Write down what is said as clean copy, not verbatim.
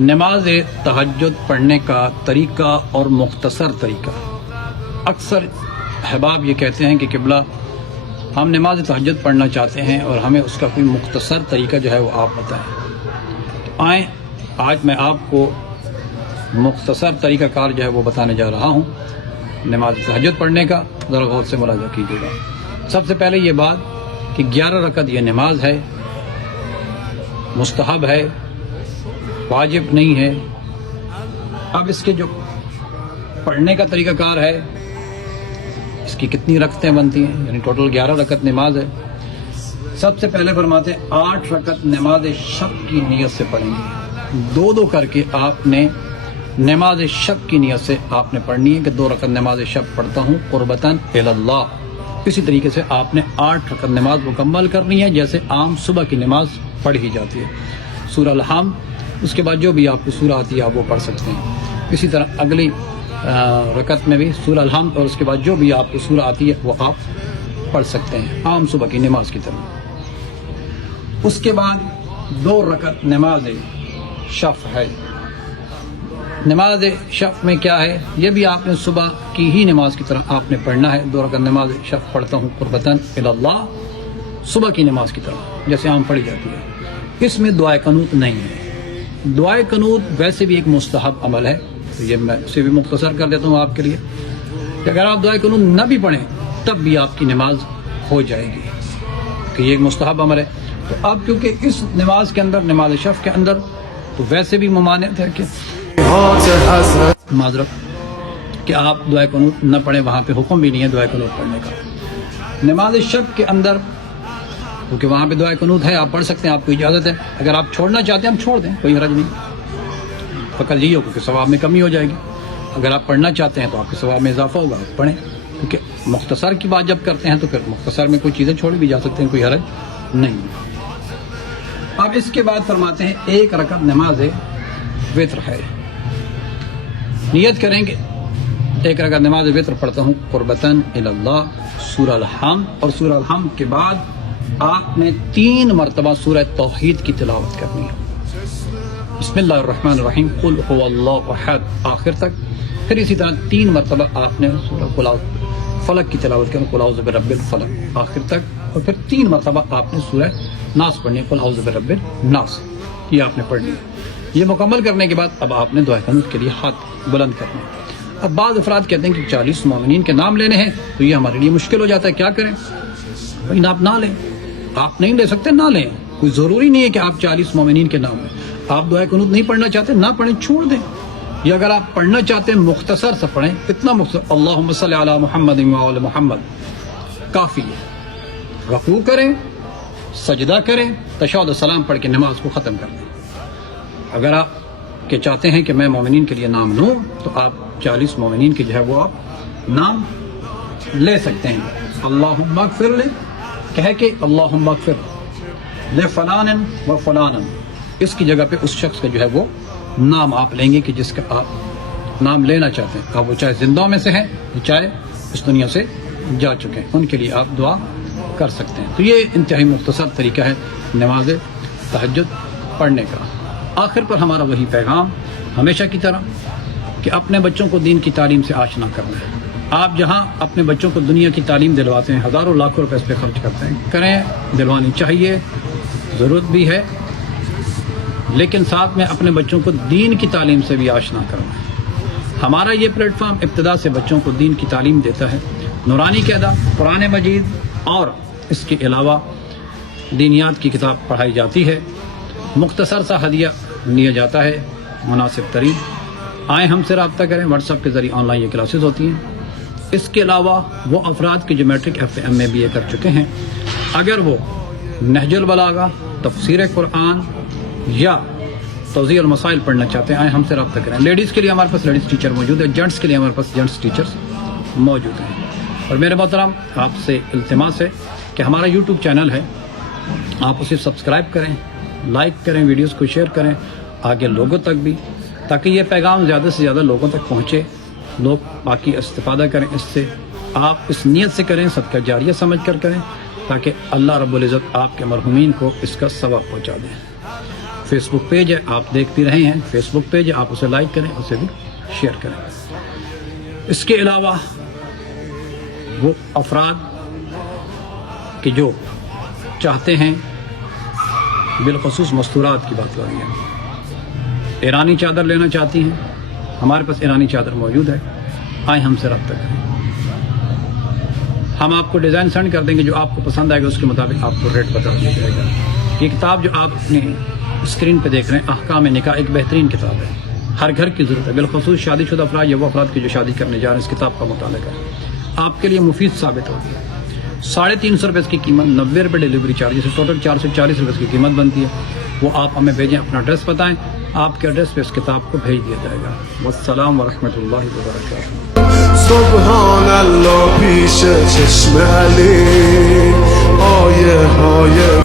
نماز تہجد پڑھنے کا طریقہ اور مختصر طریقہ۔ اکثر احباب یہ کہتے ہیں کہ قبلہ ہم نماز تہجد پڑھنا چاہتے ہیں اور ہمیں اس کا کوئی مختصر طریقہ جو ہے وہ آپ بتائیں۔ آئیں آج میں آپ کو مختصر طریقہ کار جو ہے وہ بتانے جا رہا ہوں نماز تہجد پڑھنے کا، ذرا غور سے ملاحظہ کیجیے گا۔ سب سے پہلے یہ بات کہ 11 رکعت یہ نماز ہے، مستحب ہے، واجب نہیں ہے۔ اب اس کے جو پڑھنے کا طریقہ کار ہے، اس کی کتنی رکعتیں بنتی ہیں، یعنی ٹوٹل 11 رکعت نماز ہے۔ سب سے پہلے فرماتے ہیں 8 رکعت نماز شب کی نیت سے پڑھیں گے، 2 کر کے آپ نے نماز شب کی نیت سے آپ نے پڑھنی ہے کہ 2 رکعت نماز شب پڑھتا ہوں قربتاً الی اللہ۔ اسی طریقے سے آپ نے 8 رکعت نماز مکمل کرنی ہے جیسے عام صبح کی نماز پڑھی جاتی ہے۔ سورہ الحمد، اس کے بعد جو بھی آپ کو سورہ آتی ہے آپ وہ پڑھ سکتے ہیں۔ اسی طرح اگلی رکعت میں بھی سورہ الحمد اور اس کے بعد جو بھی آپ کو سورہ آتی ہے وہ آپ پڑھ سکتے ہیں عام صبح کی نماز کی طرح۔ اس کے بعد 2 رکعت نماز شفع ہے۔ نماز شفع میں کیا ہے، یہ بھی آپ نے صبح کی ہی نماز کی طرح آپ نے پڑھنا ہے۔ 2 رکعت نماز شفع پڑھتا ہوں قربتاً الی اللہ، صبح کی نماز کی طرح جیسے عام پڑھی جاتی ہے۔ اس میں دعائے قنوت نہیں ہے۔ دعائے قنوت ویسے بھی ایک مستحب عمل ہے، یہ میں اسے بھی مختصر کر دیتا ہوں آپ کے لیے کہ اگر آپ دعائے قنوت نہ بھی پڑھیں تب بھی آپ کی نماز ہو جائے گی کہ یہ ایک مستحب عمل ہے۔ تو اب کیونکہ اس نماز کے اندر، نماز شفع کے اندر، تو ویسے بھی ممانعت ہے کہ معذرت کہ آپ دعائے قنوت نہ پڑھیں، وہاں پہ حکم بھی نہیں ہے دعائے قنوت پڑھنے کا۔ نماز شب کے اندر کیونکہ وہاں پہ دعائے قنوت ہے، آپ پڑھ سکتے ہیں، آپ کو اجازت ہے۔ اگر آپ چھوڑنا چاہتے ہیں ہم چھوڑ دیں، کوئی حرج نہیں، فقط یہی ہو کہ ثواب میں کمی ہو جائے گی۔ اگر آپ پڑھنا چاہتے ہیں تو آپ کے ثواب میں اضافہ ہوگا، آپ پڑھیں، کیونکہ مختصر کی بات جب کرتے ہیں تو پھر مختصر میں کوئی چیزیں چھوڑ بھی جا سکتے ہیں، کوئی حرج نہیں۔ اب اس کے بعد فرماتے ہیں 1 رکعت نماز وتر ہے۔ نیت کریں گے 1 رکعت نماز وتر پڑھتا ہوں قربتاً الی اللہ، سورہ الحمد، اور سورہ الحمد کے بعد آپ نے 3 مرتبہ سورہ توحید کی تلاوت کرنی ہے۔ بسم اللہ الرحمن الرحیم، قل هو اللہ احد آخر تک، پھر اسی طرح 3 مرتبہ آپ نے سورہ قل اعوذ فلق کی تلاوت کرنی، قل اعوذ برب الفلق آخر تک، اور پھر 3 مرتبہ آپ نے سورہ ناس پڑھنی ہے، قل اعوذ برب الناس، یہ آپ نے پڑھنی ہے۔ یہ مکمل کرنے کے بعد اب آپ نے دعائے قنوت کے لیے ہاتھ بلند کرنے ہیں۔ اب بعض افراد کہتے ہیں کہ 40 مومنین کے نام لینے ہیں تو یہ ہمارے لیے مشکل ہو جاتا ہے، کیا کریں؟ بھائی آپ نہ لیں، آپ نہیں لے سکتے نہ لیں، کوئی ضروری نہیں ہے کہ آپ 40 مومنین کے نام لیں۔ آپ دعائے قنوت نہیں پڑھنا چاہتے نہ پڑھیں، چھوڑ دیں، یا اگر آپ پڑھنا چاہتے ہیں مختصر سے پڑھیں، اتنا مختصر اللہم صلی علی محمد و آل محمد کافی ہے۔ رکوع کریں، سجدہ کریں، تشہد و سلام پڑھ کے نماز کو ختم کر دیں۔ اگر آپ کے چاہتے ہیں کہ میں مومنین کے لیے نام لوں تو آپ 40 مومنین کے جو ہے وہ آپ نام لے سکتے ہیں۔ اللہم اغفر لے کہہ کے اللہم اغفر لے فلان و فلان، اس کی جگہ پہ اس شخص کا جو ہے وہ نام آپ لیں گے کہ جس کا آپ نام لینا چاہتے ہیں، آپ وہ چاہے زندوں میں سے ہیں چاہے اس دنیا سے جا چکے ہیں، ان کے لیے آپ دعا کر سکتے ہیں۔ تو یہ انتہائی مختصر طریقہ ہے نماز تہجد پڑھنے کا۔ آخر پر ہمارا وہی پیغام ہمیشہ کی طرح کہ اپنے بچوں کو دین کی تعلیم سے آشنا کرنا ہے۔ آپ جہاں اپنے بچوں کو دنیا کی تعلیم دلواتے ہیں، ہزاروں لاکھوں روپے اس پہ خرچ کرتے ہیں، کریں، دلوانی چاہیے، ضرورت بھی ہے، لیکن ساتھ میں اپنے بچوں کو دین کی تعلیم سے بھی آشنا کرنا ہے۔ ہمارا یہ پلیٹ فارم ابتدا سے بچوں کو دین کی تعلیم دیتا ہے، نورانی قاعدہ، قرآن مجید اور اس کے علاوہ دینیات کی کتاب پڑھائی جاتی ہے، مختصر سا ہدیہ لیا جاتا ہے مناسب ترین۔ آئیں ہم سے رابطہ کریں، واٹس ایپ کے ذریعے آن لائن یہ کلاسز ہوتی ہیں۔ اس کے علاوہ وہ افراد کے جو میٹرک FM میں BA کر چکے ہیں، اگر وہ نہج البلاغہ، تفسیر قرآن یا توضیح المسائل پڑھنا چاہتے ہیں، آئیں ہم سے رابطہ کریں۔ لیڈیز کے لیے ہمارے پاس لیڈیز ٹیچر موجود ہے، جینٹس کے لیے ہمارے پاس جینٹس ٹیچرز موجود ہیں۔ اور میرے محترم آپ سے التماس ہے کہ ہمارا YouTube چینل ہے، آپ اسے سبسکرائب کریں، لائک کریں، ویڈیوز کو شیئر کریں آگے لوگوں تک بھی، تاکہ یہ پیغام زیادہ سے زیادہ لوگوں تک پہنچے، لوگ باقی استفادہ کریں اس سے۔ آپ اس نیت سے کریں، صدقہ جاریہ سمجھ کر کریں، تاکہ اللہ رب العزت آپ کے مرحومین کو اس کا ثواب پہنچا دیں۔ فیس بک پیج ہے، آپ دیکھ بھی رہے ہیں، فیس بک پیج ہے، آپ اسے لائک کریں، اسے بھی شیئر کریں۔ اس کے علاوہ وہ افراد کہ جو چاہتے ہیں، بالخصوص مستورات کی بات ہو رہی ہے، ایرانی چادر لینا چاہتی ہیں، ہمارے پاس ایرانی چادر موجود ہے، آئیں ہم سے رابطہ کریں، ہم آپ کو ڈیزائن سینڈ کر دیں گے، جو آپ کو پسند آئے گا اس کے مطابق آپ کو ریٹ بتا دیا جائے گا۔ یہ کتاب جو آپ نے اسکرین پہ دیکھ رہے ہیں، احکام نکاح، ایک بہترین کتاب ہے، ہر گھر کی ضرورت ہے، بالخصوص شادی شدہ افراد یا وہ افراد کی جو شادی کرنے جا رہے ہیں، اس کتاب کا مطالعہ کریں، آپ کے لیے مفید ثابت ہوگی۔ 350 روپے اس کی قیمت، 90 روپے ڈیلیوری چارج، جیسے ٹوٹل 440 روپے اس کی قیمت بنتی ہے۔ وہ آپ ہمیں بھیجیں، اپنا ایڈریس بتائیں، آپ کے ایڈریس پہ اس کتاب کو بھیج دیا جائے گا۔ والسلام ورحمۃ اللہ وبرکاتہ۔ سبحان الله پیش چشم علی آیه های